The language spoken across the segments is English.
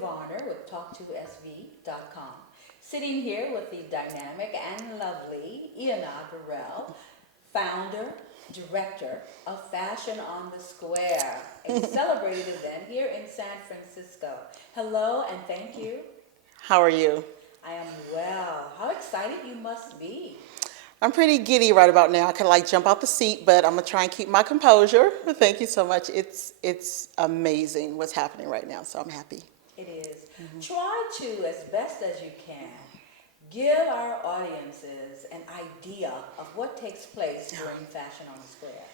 Varner with talk2sv.com. Sitting here with the dynamic and lovely Burrell, founder, director of Fashion on the Square, a celebrated event here in San Francisco. Hello and thank you. How are you? I am well. How excited you must be. I'm pretty giddy right about now. I could like jump out the seat, but I'm gonna try and keep my composure. Thank you so much. It's amazing what's happening right now, so I'm happy. It is. Try to, as best as you can, give our audiences an idea of what takes place during Fashion on the Square.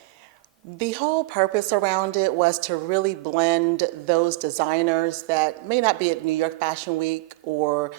The whole purpose around it was to really blend those designers that may not be at New York Fashion Week or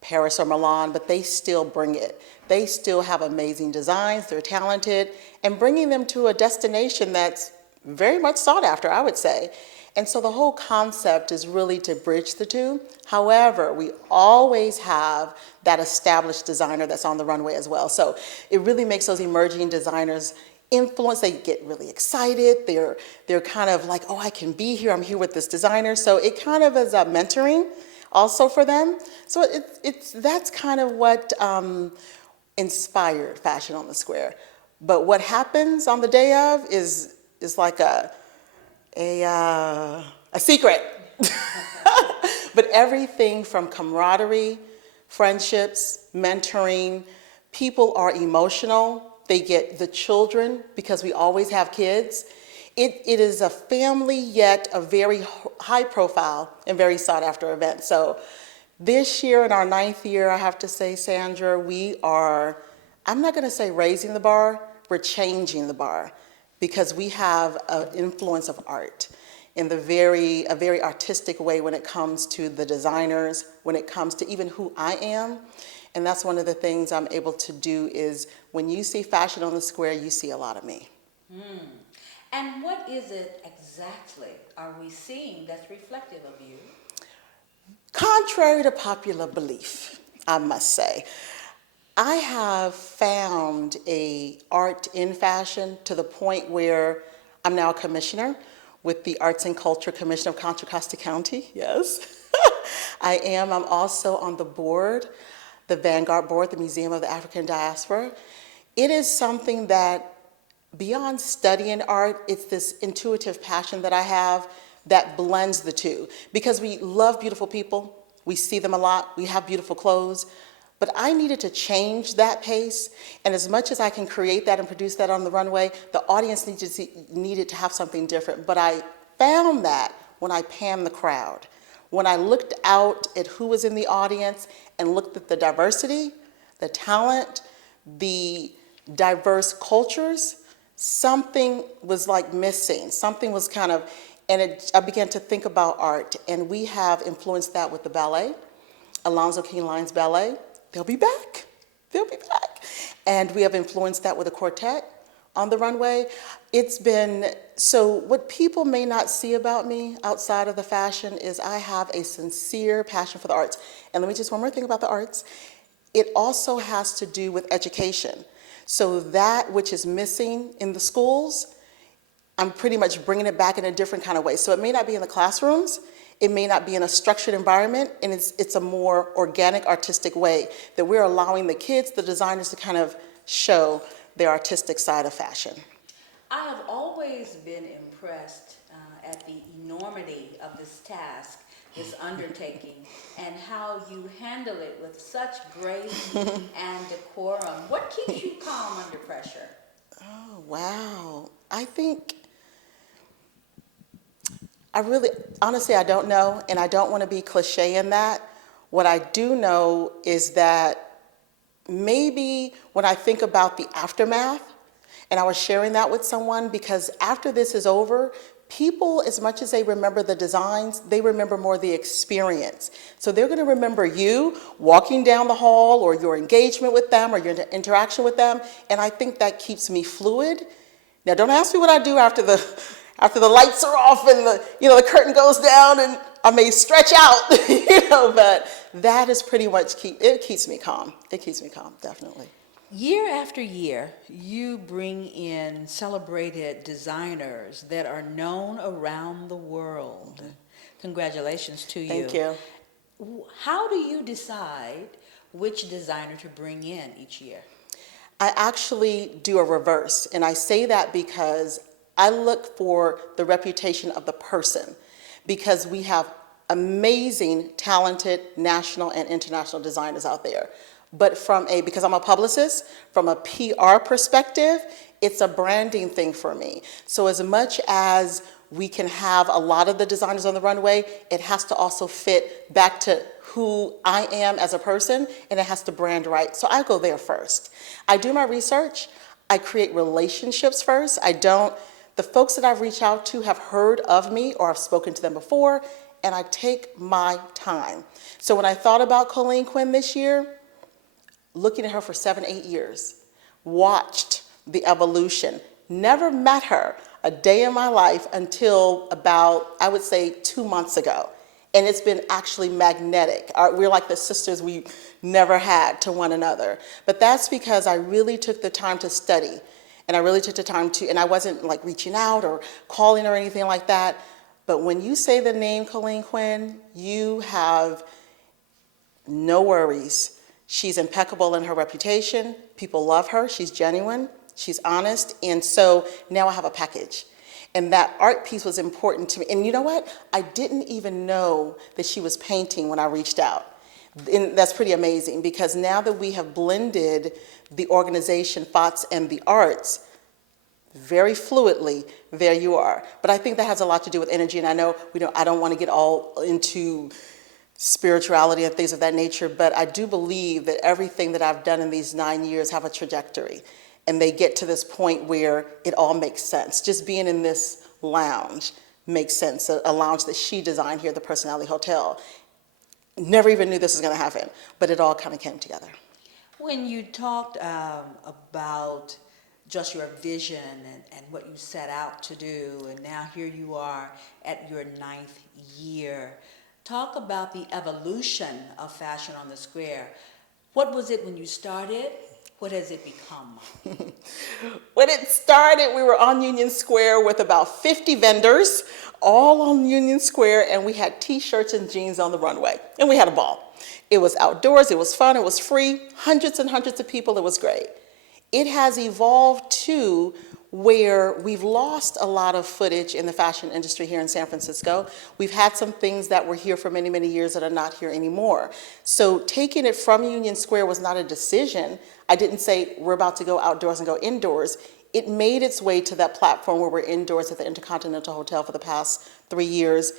Paris or Milan, but they still bring it. They still have amazing designs, they're talented, and bringing them to a destination that's very much sought after, I would say. And so the whole concept is really to bridge the two. However, we always have that established designer that's on the runway as well. So it really makes those emerging designers influence. They get really excited. They're kind of like, oh, I can be here. I'm here with this designer. So it kind of is a mentoring also for them. So that's kind of what inspired Fashion on the Square. But what happens on the day of is like a secret. But everything from camaraderie, friendships, mentoring, people are emotional. They get the children because we always have kids. It is a family, yet a very high profile and very sought after event. So this year, in our 9th year, I have to say, Sandra, we are, I'm not gonna say raising the bar, we're changing the bar because we have an influence of art in a very artistic way when it comes to the designers, when it comes to even who I am. And that's one of the things I'm able to do is when you see Fashion on the Square, you see a lot of me. And what is it exactly are we seeing that's reflective of you? Contrary to popular belief, I must say, I have found a art in fashion to the point where I'm now a commissioner with the Arts and Culture Commission of Contra Costa County, yes. I am. I'm also on the board, the Vanguard Board, the Museum of the African Diaspora. It is something that beyond studying art, it's this intuitive passion that I have that blends the two. Because we love beautiful people, we see them a lot, we have beautiful clothes, but I needed to change that pace. And as much as I can create that and produce that on the runway, the audience needed to have something different. But I found that when I panned the crowd. When I looked out at who was in the audience and looked at the diversity, the talent, the diverse cultures, something was like missing. Something was kind of, I began to think about art, and we have influenced that with the ballet, Alonzo King Lyons Ballet. They'll be back. They'll be back. And we have influenced that with a quartet on the runway. It's been, so what people may not see about me outside of the fashion is I have a sincere passion for the arts. And let me just one more thing about the arts. It also has to do with education. So that which is missing in the schools, I'm pretty much bringing it back in a different kind of way. So it may not be in the classrooms, it may not be in a structured environment, and it's a more organic, artistic way that we're allowing the kids, the designers, to kind of show their artistic side of fashion. I have always been impressed at the enormity of this task, this undertaking, and how you handle it with such grace and decorum. What keeps you calm under pressure? Oh, wow. I think, honestly, I don't know, and I don't want to be cliche in that. What I do know is that maybe when I think about the aftermath, and I was sharing that with someone, because after this is over, people, as much as they remember the designs, they remember more the experience. So they're going to remember you walking down the hall, or your engagement with them, or your interaction with them, and I think that keeps me fluid. Now, don't ask me what I do after the lights are off and the curtain goes down, and I may stretch out, but that is pretty much it keeps me calm. It keeps me calm, definitely. Year after year, you bring in celebrated designers that are known around the world. Congratulations to you. Thank you. How do you decide which designer to bring in each year? I actually do a reverse, and I say that because I look for the reputation of the person, because we have amazing, talented national and international designers out there. But because I'm a publicist, from a PR perspective, it's a branding thing for me. So as much as we can have a lot of the designers on the runway, it has to also fit back to who I am as a person, and it has to brand right. So I go there first. I do my research. I create relationships first. The folks that I've reached out to have heard of me or I've spoken to them before, and I take my time. So when I thought about Colleen Quinn this year, looking at her for 7, 8 years, watched the evolution, never met her a day in my life until about, I would say, 2 months ago. And it's been actually magnetic. We're like the sisters we never had to one another. But that's because I really took the time to study. And I really took the time and I wasn't like reaching out or calling or anything like that. But when you say the name Colleen Quinn, you have no worries. She's impeccable in her reputation. People love her. She's genuine. She's honest. And so now I have a package. And that art piece was important to me. And you know what? I didn't even know that she was painting when I reached out. And that's pretty amazing, because now that we have blended the organization, FOTS, and the arts very fluidly, there you are. But I think that has a lot to do with energy. And I know I don't want to get all into spirituality and things of that nature, but I do believe that everything that I've done in these 9 years have a trajectory. And they get to this point where it all makes sense. Just being in this lounge makes sense, a lounge that she designed here at the Personality Hotel. Never even knew this was going to happen, but it all kind of came together. When you talked about just your vision and what you set out to do, and now here you are at your 9th year, talk about the evolution of Fashion on the Square. What was it when you started? What has it become? When it started, we were on Union Square with about 50 vendors, all on Union Square, and we had t-shirts and jeans on the runway, and we had a ball. It was outdoors, it was fun, it was free, hundreds and hundreds of people, it was great. It has evolved to where we've lost a lot of footage in the fashion industry here in San Francisco. We've had some things that were here for many, many years that are not here anymore. So taking it from Union Square was not a decision. I didn't say we're about to go outdoors and go indoors. It made its way to that platform where we're indoors at the Intercontinental Hotel for the past 3 years,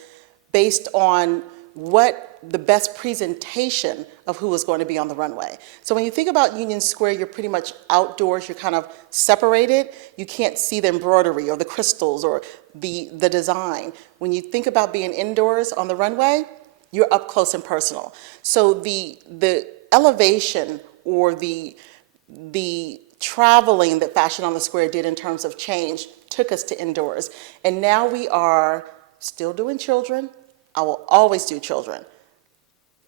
based on what the best presentation of who was going to be on the runway. So when you think about Union Square, you're pretty much outdoors, you're kind of separated. You can't see the embroidery or the crystals or the design. When you think about being indoors on the runway, you're up close and personal. So the elevation or the traveling that Fashion on the Square did in terms of change took us to indoors. And now we are still doing children. I will always do children.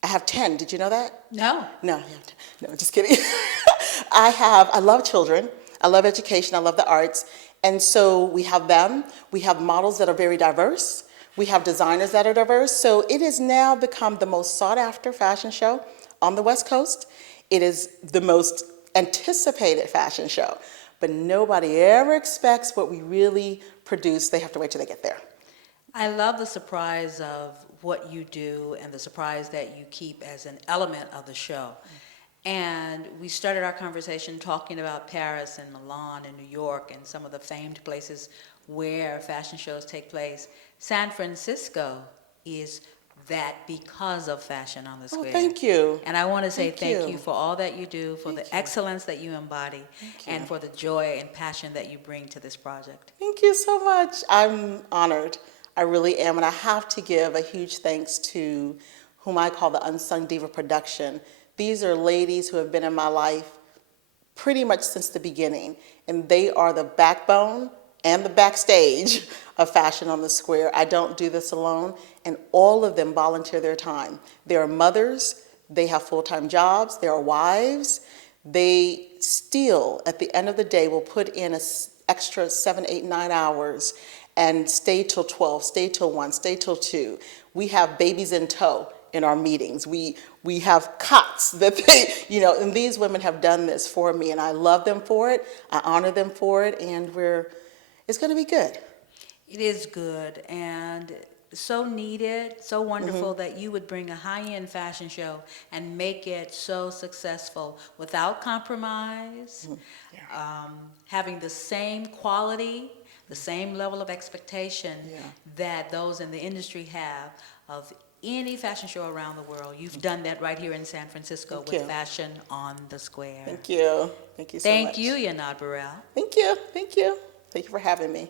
I have 10. Did you know that? No. No, just kidding. I love children. I love education. I love the arts. And so we have them. We have models that are very diverse. We have designers that are diverse. So it has now become the most sought after fashion show on the West Coast. It is the most anticipated fashion show. But nobody ever expects what we really produce. They have to wait till they get there. I love the surprise of what you do and the surprise that you keep as an element of the show. And we started our conversation talking about Paris and Milan and New York and some of the famed places where fashion shows take place. San Francisco is that because of Fashion on the Square. Oh, thank you. And I want to say Thank thank you. you for all that you do, for the excellence that you embody, and for the joy and passion that you bring to this project. Thank you so much. I'm honored. I really am. And I have to give a huge thanks to whom I call the Unsung Diva Production. These are ladies who have been in my life pretty much since the beginning. And they are the backbone and the backstage of Fashion on the Square. I don't do this alone. And all of them volunteer their time. They are mothers. They have full-time jobs. They are wives. They still, at the end of the day, will put in an extra 7, 8, 9 hours. and stay till 12, stay till 1, stay till 2. We have babies in tow in our meetings. We have cots that they, and these women have done this for me, and I love them for it. I honor them for it, and it's going to be good. It is good and so needed, so wonderful that you would bring a high-end fashion show and make it so successful without compromise, having the same quality, the same level of expectation that those in the industry have of any fashion show around the world. You've done that right here in San Francisco Thank with you. Fashion on the Square. Thank you. Thank you so much. Thank you, Yanad Burrell. Thank you. Thank you. Thank you for having me.